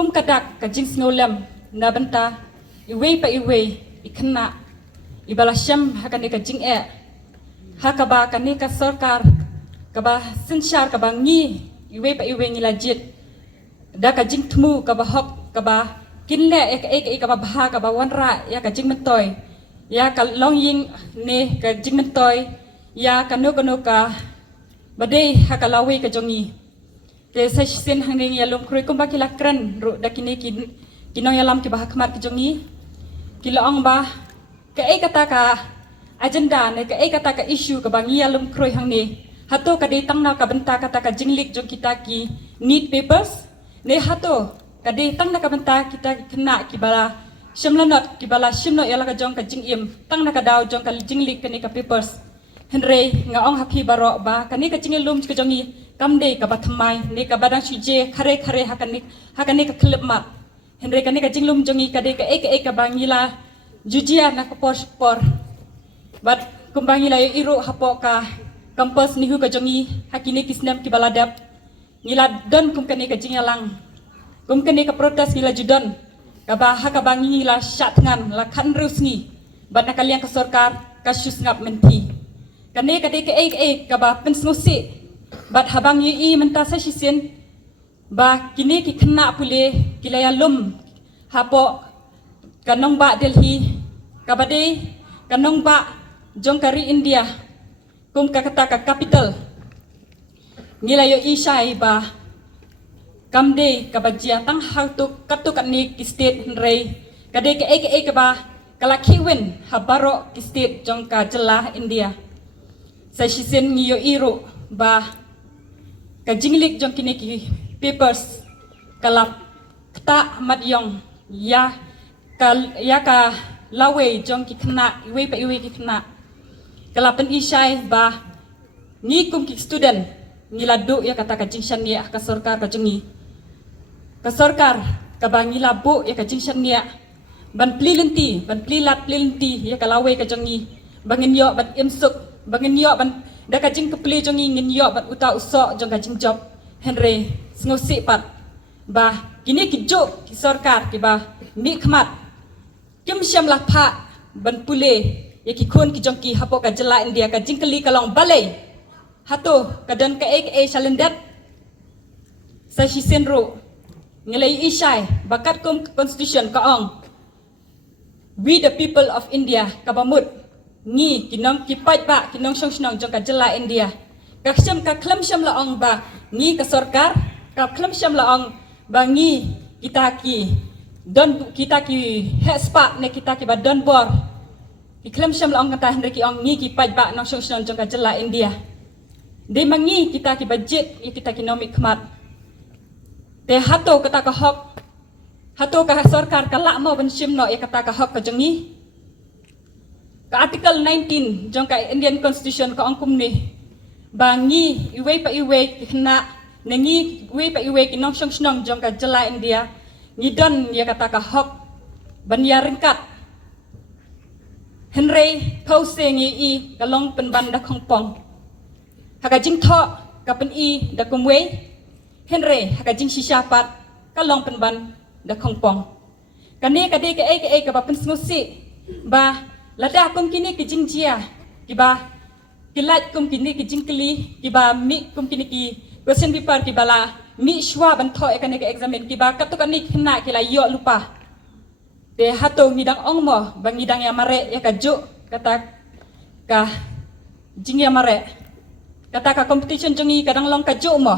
kum kadak ka jing snolem na banta iwe pa iwe ikna ibala syam hakane ka jing hakaba kane ka sorkar kaba sinshar kaba ngi iwe pa iwe ngi lajit da ka jing tmu kaba hok kaba kinle kaba bha kaba wanra ya ka jing mentoy ya ka long ying ne ka jing mentoy ya ka no ka badai hakalawi ka jongi te session hanging ya lom krui kumba kila kren ru dakini kinong ya lam ki bah khamar ki jongi kila ong ba ka kata ka agenda ne ka kata ka issue ka bang ya lom krui hang ni hato ka de tangna ka benta kata ka jinglik jong kita ki need papers ne hato ka de tangna ka benta kita kena ki bala shimla not ki bala shimno ya la ka jong ka jingim tangna ka daw jong ka jinglik ka ni ka papers henry nga ong haki baro ba kani ka jingilum ka jongi kamde ka batmai ne ka badang suje khare hakani ka klip mat henry kani ka jinglum jongi ka de ka ka bangila jujia na ka por bat kumbangila iro hapo ka campus nihu ka jongi hakini kisnam ki baladap ngila don kum kani ka jingalang kum kani ka protes ngila judon ka ba haka bangila syatngan la khan rusngi bat na kalian ka sorkar ka syus ngap menti kani ka de ka ba pensmusi bat habang yi menta sa sisen ba kini ki kena pule kilaya lum hapo kanong ba Delhi kabade kanong ba jongkari India kum ka kata ka capital ngilayo isai ba kamde kabajia tang hautu katuk ni ki state rei kade ka ba kalakiwen habaro ki state jongka jelah India sa sisen ngiyo iro ba ka jinglik jong kini ki papers kalap ktah madyong ya ka lawe jong ki kena iwe pa iwe ki kena kalapan isai ba ni kum ki student ngiladu ya kata ka jingshan ni ka sorkar ka jongi ka sorkar ka bangilabu ya ka jingshan ni ban plilenti ban plilat plilenti ya ka lawe ka jongi bangin yo ban imsuk bangin yo ban da ka jing kepli jongi ngin yo bat uta usok jong ka jing job henry ngosi pat ba kini ki jo ki sorkar ki ba mi khmat kim syam la pha ban pule ye ki khon ki jong ki hapo ka jela India ka jing kali kalong balai hato ka dan ka salendat sa sisenro ngelai isai bakat kum constitution ka ong we the people of India ka bamut ni kinong kipat ba kinong song jong ka jela India ka klam syam la ong ba ni ka sorkar ka klam syam la ong ba ni kita ki hespa ne kita ki ba don bor ki klam syam la ong kata henry ki ong ni kipat ba nong song jong ka jela India de mangi kita ki budget kita ki nomik khmat te hato kata ka hok hato ka sorkar ka la mo ban syim no ya kata ka hok ka jongi ka article 19 jong ka Indian constitution ka angkum ni bangi iwe pa iwe kena nengi iwe pa iwe kinong song jong ka jela India ngidon ya kata ka hok ban ya ringkat henry pause ngi i kalong penban da khongpong haka jing tho ka pen i da kumwe henry haka jing shishapat kalong penban da khongpong kani ka de ka ba pen smusi ba lada kum kini ki jingjia ki ba kilat kum kini ki jingkli ki ba mi kum kini ki question paper ki bala mi shwa ban tho ekane ka examen ki ba katuk ani khna ki la yo lupa te hato ngidang ong mo bang ngidang ya mare ya ka ju kata ka jing ya mare kata ka competition jongi kadang long ka ju mo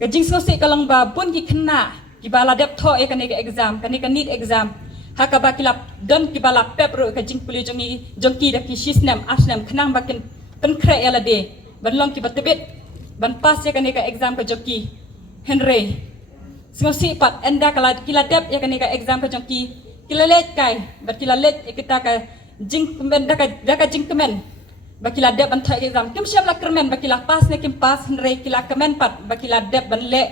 ka jing sosi kalang ba bun ki khna ki bala dep tho ekane ka exam kani ka need exam haka ba kilap don ki bala pepro ka jing puli jongi jongki da ki shisnem asnem khnang bakin pen kre yala de ban long ki batebet ban pas ya kani ka exam ka joki henry ngosi pat enda kala kila dep ya kani ka exam ka jongki kila let kai bat kila let kita ka jing kemen da ka jing kemen ba kila dep ban tha exam kim syam la kermen ba kila pas ne kim pas henry kila kemen pat ba kila dep ban le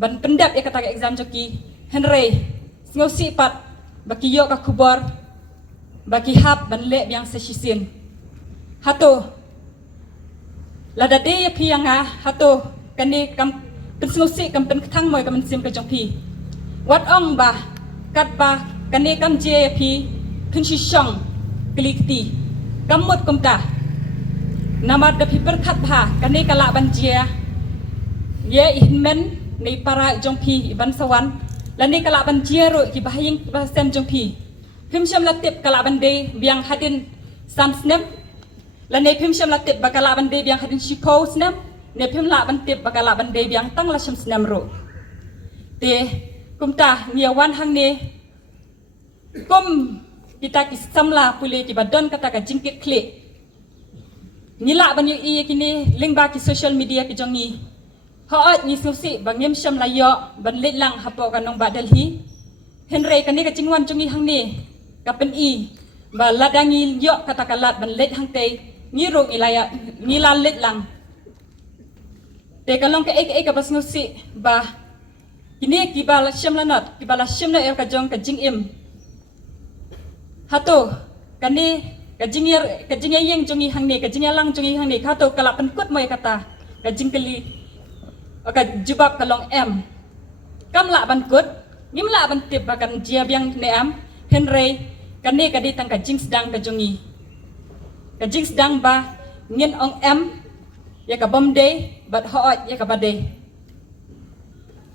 ban pendep ya kata ka exam joki henry ngosi pat baki yo ka kubor baki hap ban le biang sa shisin hato lada de ya pianga hato kani เป็นสงสิกันเป็นทั้งมวยกันมันเสียมกันจงพีวัดอ่องบากัดบากันเนกัมเจพีขึ้นชิชองกลิกตีกัมมดกุมตานามาดพิเปอร์ขัดบากันเนกละบันเจียเยอินเมนในปาราจงพีบันสวรรค์และในกละบันเจียโรกิบายิงบาเซมจงพีพิมชมละติบกละบันเดเบียงฮัดินซัมสเนมและในพิมชมละติบบากละบันเดเบียงฮัดินชิโพสเนมในพิมละบันติบบากละบันเดเบียงตั้งละชมสเนมโรเตกุมตาเนียวันหังเนกุมkita ki samla pule ki badon kata ka jingkit klik nila ban yu i kini link ba ki social media ki jongi hoat ni susi bangem sham la yo ban let lang hapo ka nong ba delhi henre kani ka jingwan jongi hang ni ka pen i ba ladangi yo kata ka lat ban let hang te ni rong ilaya ni la let lang te ka long ka ek ka bas ngusi ba kini ki ba sham la not ki ba la sham na er ka jong ka jing im hato kani kajingya yang jongi hang ni kajingya lang jongi hang ni hato kala penkut moy kata kajing kali ka jubab kalong em kam la bankut ngim la ban tip bakan jia biang ne am henre kani kadi tang kajing sedang ka jongi kajing sedang ba ngin ong em ya ka bom day bat hoot ya ka bade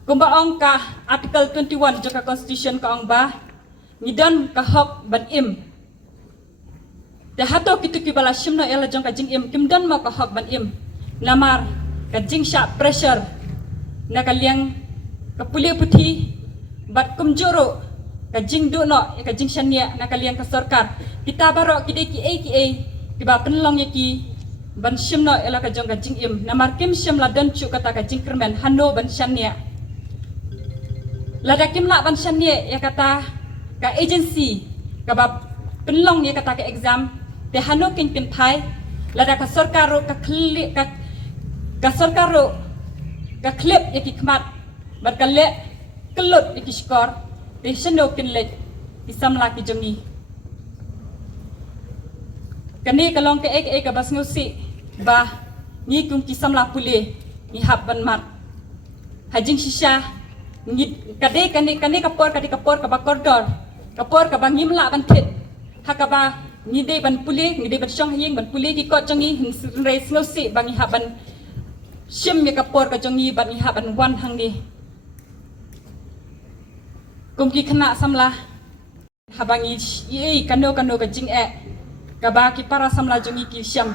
kumba ong ka article 21 joka constitution ka ong ba ngidan ka hok ban im te hato kitu ki bala shimna ela jong ka jing im kimdan ma ka hok ban im namar ka jing sha pressure na ka liang ka pule puthi bat kumjoro ka jing do no ka jing shania na ka liang ka sorkar kita baro ki de ki ki ba penlong ya ki ban shimna ela ka jong ka jing im namar kim shim la dan chu kata ka jing kermen hano ban shania la da kim la ban shania ya kata ka agency ka ba penlong ya kata ka exam te hanu king pin thai lada ka sorkaro ka kli ka sorkaro ka clip ya ki khmat bat ka le kelut ya ki skor te shendo kin le ki samla ki jongi kani ka long ka ek ka bas ngusi ba ni kum ki samla pule ni hab ban mat hajing shisha ni kade kani kapor ka ba koridor kapor ka bangim la ban thit hakaba ni de ban pule ni de ban shong yeng ban pule ki ko jongi re snosi bangi ha ban shim ya kapor ka jongi ban ni ha ban wan hang ni kum ki khana samla habangi ei kano ka jing e ka ba ki para samla jongi ki sham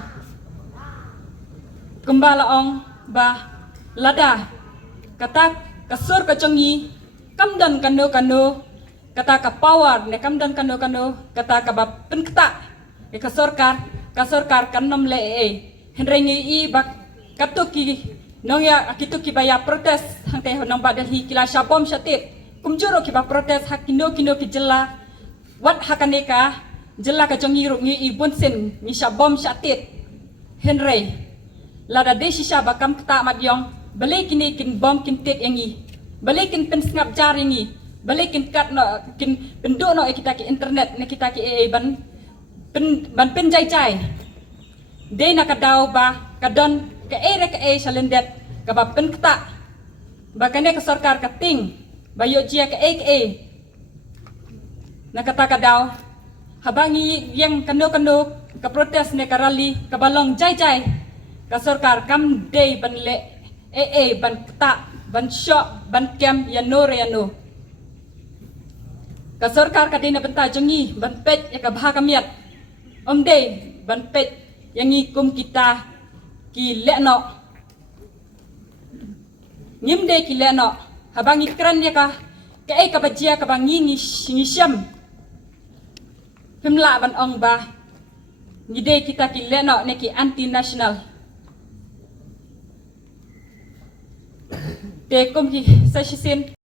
kumbala ong ba lada kata kasur ka jongi kamdan kano kata ka power ne kamdan kano kata ka ba pen ktah ka sorkar kanom le henrengi i bak katuki nong ya akituki ba ya protes hangte nong ba delhi kila shabom shatit kumjuro ki ba protes hakino ki jella wat hakaneka jella ka jongi rungi i bunsen ni shabom shatit henre lada desi shaba kam ktah madyong balik kini kin bom kin tit yangi balik kin pen snap jaringi balik kin kat no kin penduk no kita ki internet ne kita ki ban pen jai de na ka daw ba ka don ka salendet ka ba pen kta ba kane ka sorkar ka ting ba yo jia ka na kata ka daw habangi yang kano ka protest ne ka rally ka balong jai ka sorkar kam de ban le ban kta ban shop ban kem ya no ka sorkar ka dina benta jongi ban pet ya ka bha kamiat omde ban pet yangi kum kita ki Lehnoh ngimde ki Lehnoh habangi kren ya ka ka bajia ka bangi ni sham pimla ban ong ba ngide kita ki Lehnoh ne ki anti national te kum ki sa shisin